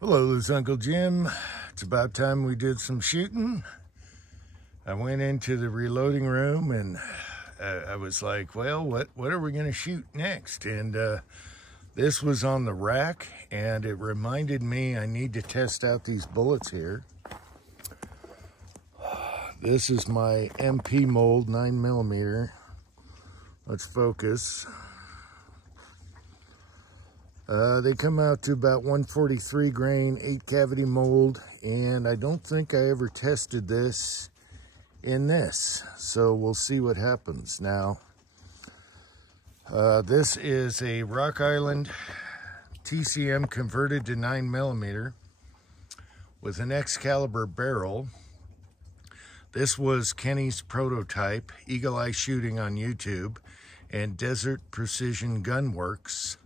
Hello, this is Uncle Jim. It's about time we did some shooting. I went into the reloading room and I was like, well, what are we going to shoot next? And this was on the rack, and it reminded me I need to test out these bullets here. This is my MP mold 9mm. Let's focus. They come out to about 143 grain, 8 cavity mold, and I don't think I ever tested this in this, so we'll see what happens. Now, this is a Rock Island TCM converted to 9mm with an Excalibur barrel. This was Kenny's prototype, Eagle Eye Shooting on YouTube, and Desert Precision Gun Works.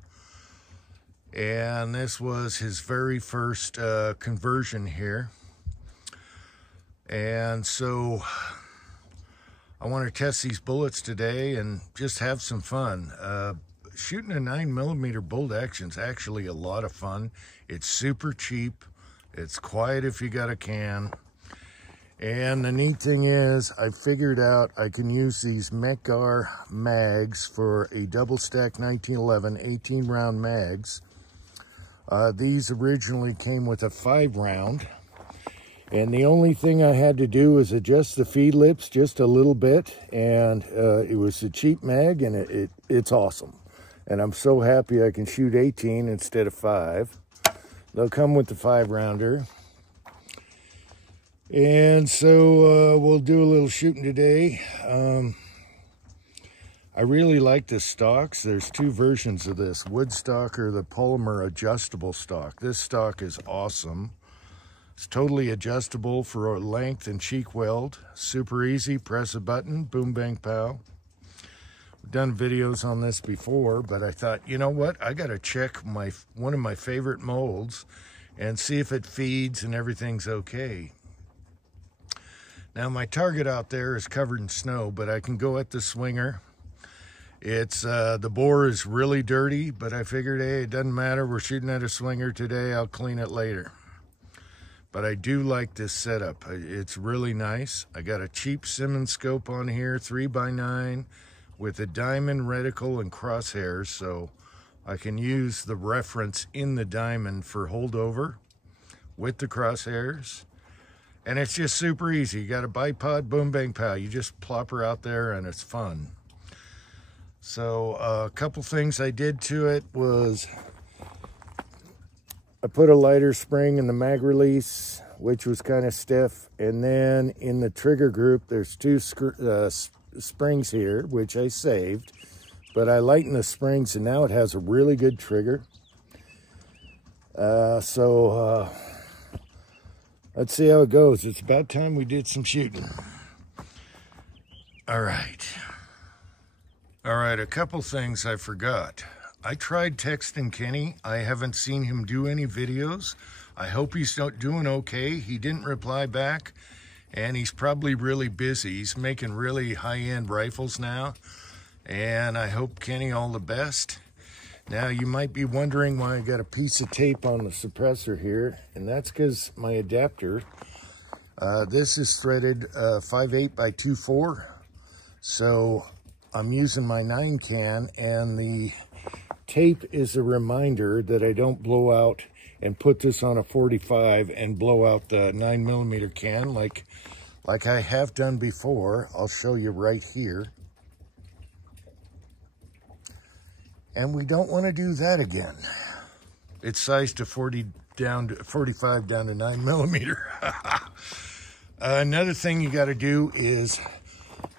And this was his very first conversion here. And so I want to test these bullets today and just have some fun. Shooting a 9mm bolt action is actually a lot of fun. It's super cheap. It's quiet if you got a can. And the neat thing is, I figured out I can use these Mec-Gar mags for a double stack 1911 18 round mags. These originally came with a 5-round, and the only thing I had to do was adjust the feed lips just a little bit, and it was a cheap mag, and it's awesome. And I'm so happy I can shoot 18 instead of 5. They'll come with the 5-rounder. And so we'll do a little shooting today. I really like the stocks. There's 2 versions of this, wood stock or the polymer adjustable stock. This stock is awesome. It's totally adjustable for length and cheek weld. Super easy, press a button, boom, bang, pow. We've done videos on this before, but I thought, you know what? I gotta check one of my favorite molds and see if it feeds and everything's okay. Now my target out there is covered in snow, but I can go at the swinger. It's, the bore is really dirty, but I figured, hey, it doesn't matter. We're shooting at a swinger today. I'll clean it later. But I do like this setup. It's really nice. I got a cheap Simmons scope on here, 3x9, with a diamond reticle and crosshairs, so I can use the reference in the diamond for holdover with the crosshairs. And it's just super easy. You got a bipod, boom, bang, pow. You just plop her out there and it's fun. So a couple things I did to it was I put a lighter spring in the mag release, which was kind of stiff. And then in the trigger group, there's 2 springs here, which I saved. But I lightened the springs and now it has a really good trigger. Let's see how it goes. It's about time we did some shooting. All right, a couple things I forgot. I tried texting Kenny. I haven't seen him do any videos. I hope he's doing okay. He didn't reply back, and he's probably really busy. He's making really high-end rifles now, and I hope Kenny all the best. Now, you might be wondering why I got a piece of tape on the suppressor here, and that's because my adapter, this is threaded 5/8 by 2/4, so I'm using my 9 can, and the tape is a reminder that I don't blow out and put this on a 45 and blow out the 9mm can like I have done before. I'll show you right here. And we don't want to do that again. It's sized to 45 down to 9mm. Another thing you got to do is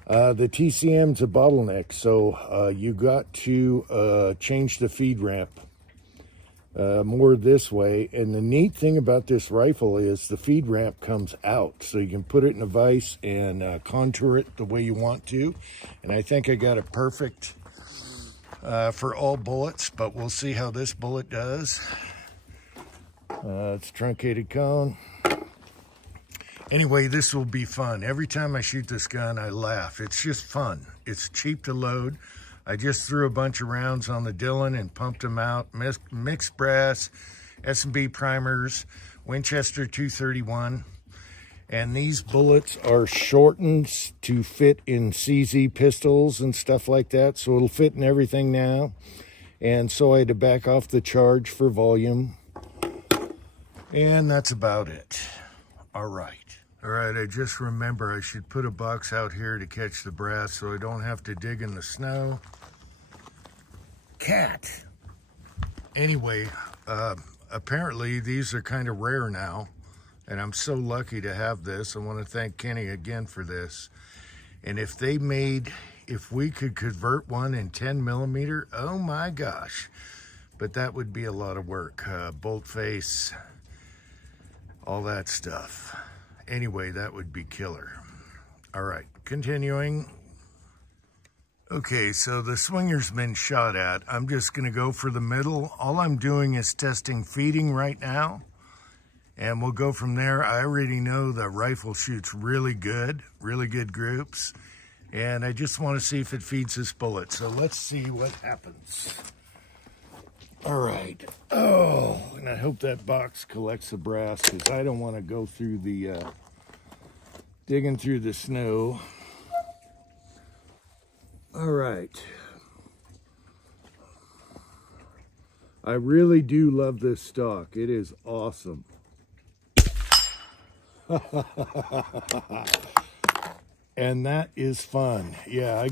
the TCM's a bottleneck, so you got to change the feed ramp more this way. And the neat thing about this rifle is the feed ramp comes out, so you can put it in a vise and contour it the way you want to. And I think I got it perfect for all bullets, but we'll see how this bullet does. It's truncated cone. Anyway, this will be fun. Every time I shoot this gun, I laugh. It's just fun. It's cheap to load. I just threw a bunch of rounds on the Dillon and pumped them out, mixed brass, S&B primers, Winchester 231. And these bullets are shortened to fit in CZ pistols and stuff like that. So it'll fit in everything now. And so I had to back off the charge for volume. And that's about it. All right. All right, I just remember I should put a box out here to catch the brass so I don't have to dig in the snow. Cat. Anyway, apparently these are kind of rare now. And I'm so lucky to have this. I want to thank Kenny again for this. And if we could convert one in 10 millimeter, oh my gosh. But that would be a lot of work. Bolt face, all that stuff. Anyway, that would be killer. All right, continuing. Okay, so the swinger's been shot at. I'm just gonna go for the middle. All I'm doing is testing feeding right now. And we'll go from there. I already know the rifle shoots really good groups. And I just want to see if it feeds this bullet. So let's see what happens. All right. Oh, and I hope that box collects the brass because I don't want to go through the, digging through the snow. All right. I really do love this stock. It is awesome. And that is fun. Yeah, I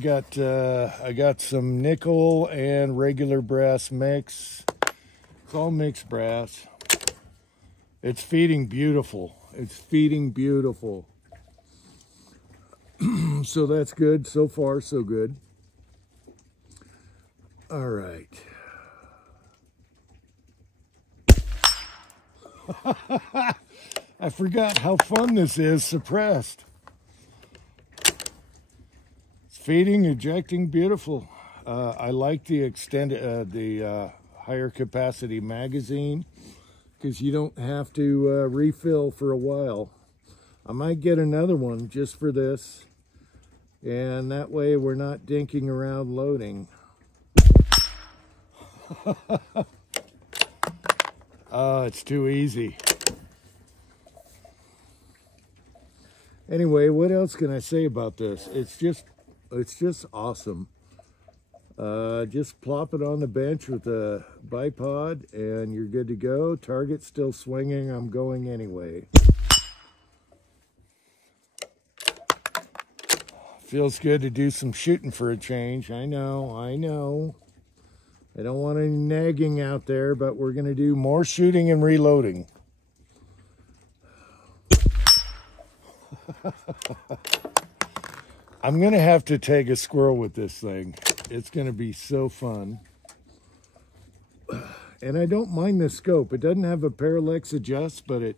got some nickel and regular brass mix. It's all mixed brass. It's feeding beautiful. It's feeding beautiful. So that's good. So far, so good. All right. I forgot how fun this is suppressed. It's feeding, ejecting, beautiful. I like the higher capacity magazine because you don't have to refill for a while. I might get another one just for this, and that way we're not dinking around loading. Oh, it's too easy. Anyway, what else can I say about this? It's just awesome. Just plop it on the bench with a bipod and you're good to go. Target's still swinging. I'm going anyway. Feels good to do some shooting for a change. I know. I don't want any nagging out there, but we're going to do more shooting and reloading. I'm going to have to take a squirrel with this thing. It's going to be so fun. And I don't mind the scope. It doesn't have a parallax adjust, but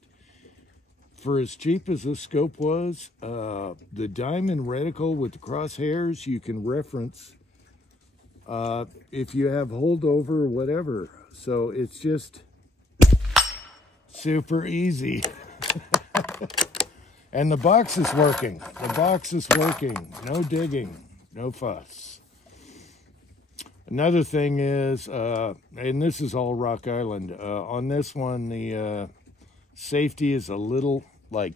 for as cheap as this scope was, the diamond reticle with the crosshairs, you can reference if you have holdover or whatever. So it's just super easy. And the box is working. The box is working. No digging, no fuss. Another thing is, and this is all Rock Island, on this one, the safety is a little, like,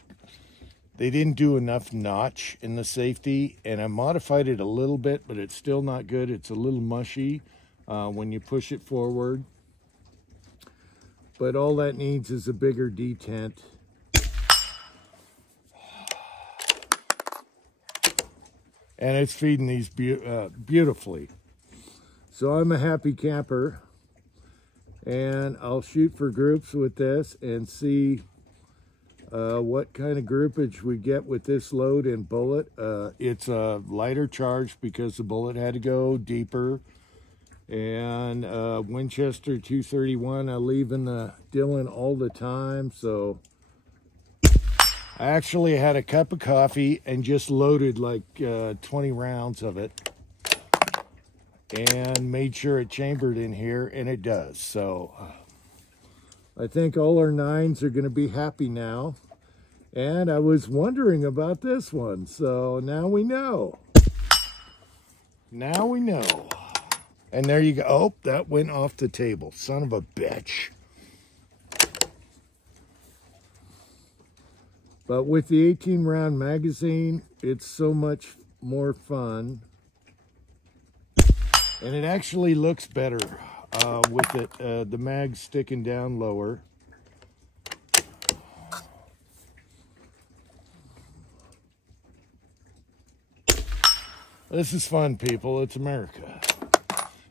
they didn't do enough notch in the safety, and I modified it a little bit, but it's still not good. It's a little mushy when you push it forward. But all that needs is a bigger detent. And it's feeding these beautifully. So I'm a happy camper. And I'll shoot for groups with this and see what kind of groupage we get with this load and bullet. It's a lighter charge because the bullet had to go deeper. And Winchester 231, I leave in the Dillon all the time. So I actually had a cup of coffee and just loaded like 20 rounds of it and made sure it chambered in here, and it does. So I think all our 9s are going to be happy now. And I was wondering about this one, so now we know. Now we know. And there you go. Oh, that went off the table. Son of a bitch. But with the 18 round magazine, it's so much more fun. And it actually looks better with it, the mag sticking down lower. This is fun, people. It's America.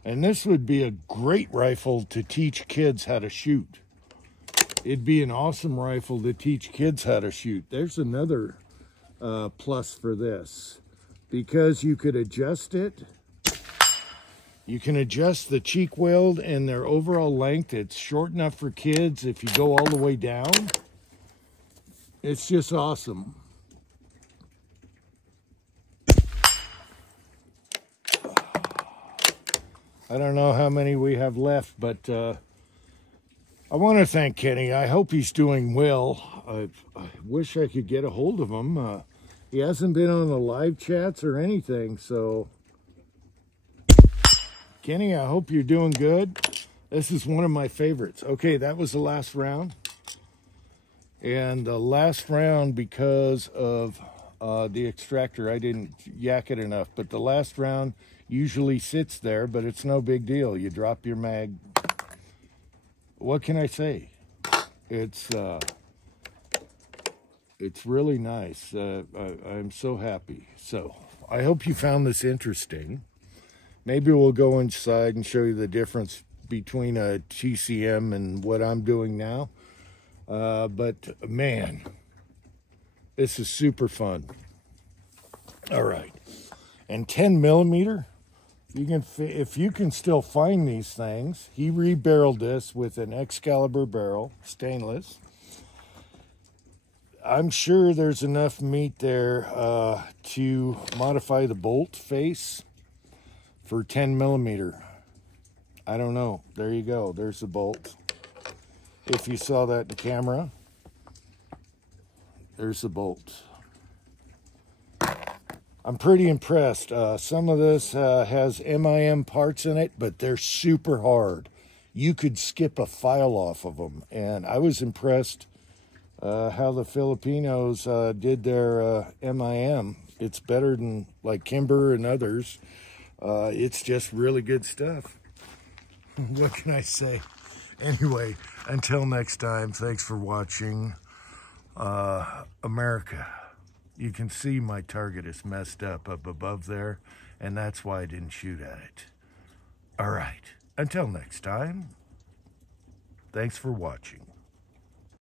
And this would be a great rifle to teach kids how to shoot. It'd be an awesome rifle to teach kids how to shoot. There's another plus for this. Because you could adjust it. You can adjust the cheek weld and their overall length. It's short enough for kids if you go all the way down. It's just awesome. I don't know how many we have left, but I want to thank Kenny. I hope he's doing well. I wish I could get a hold of him. He hasn't been on the live chats or anything, so Kenny, I hope you're doing good. This is one of my favorites. Okay, that was the last round. And the last round, because of the extractor, I didn't yak it enough, but the last round usually sits there, but it's no big deal. You drop your mag. What can I say? It's really nice. I'm so happy. So I hope you found this interesting. Maybe we'll go inside and show you the difference between a TCM and what I'm doing now. But man, this is super fun. All right. And 10 millimeter, if you can still find these things, he rebarreled this with an Excalibur barrel, stainless. I'm sure there's enough meat there to modify the bolt face for 10 millimeter. I don't know. There you go. There's the bolt. If you saw that in the camera, there's the bolt. I'm pretty impressed. Some of this has MIM parts in it, but they're super hard. You could skip a file off of them. And I was impressed how the Filipinos did their MIM. It's better than like Kimber and others. It's just really good stuff. What can I say? Anyway, until next time, thanks for watching. America. You can see my target is messed up above there, and that's why I didn't shoot at it. All right, until next time, thanks for watching.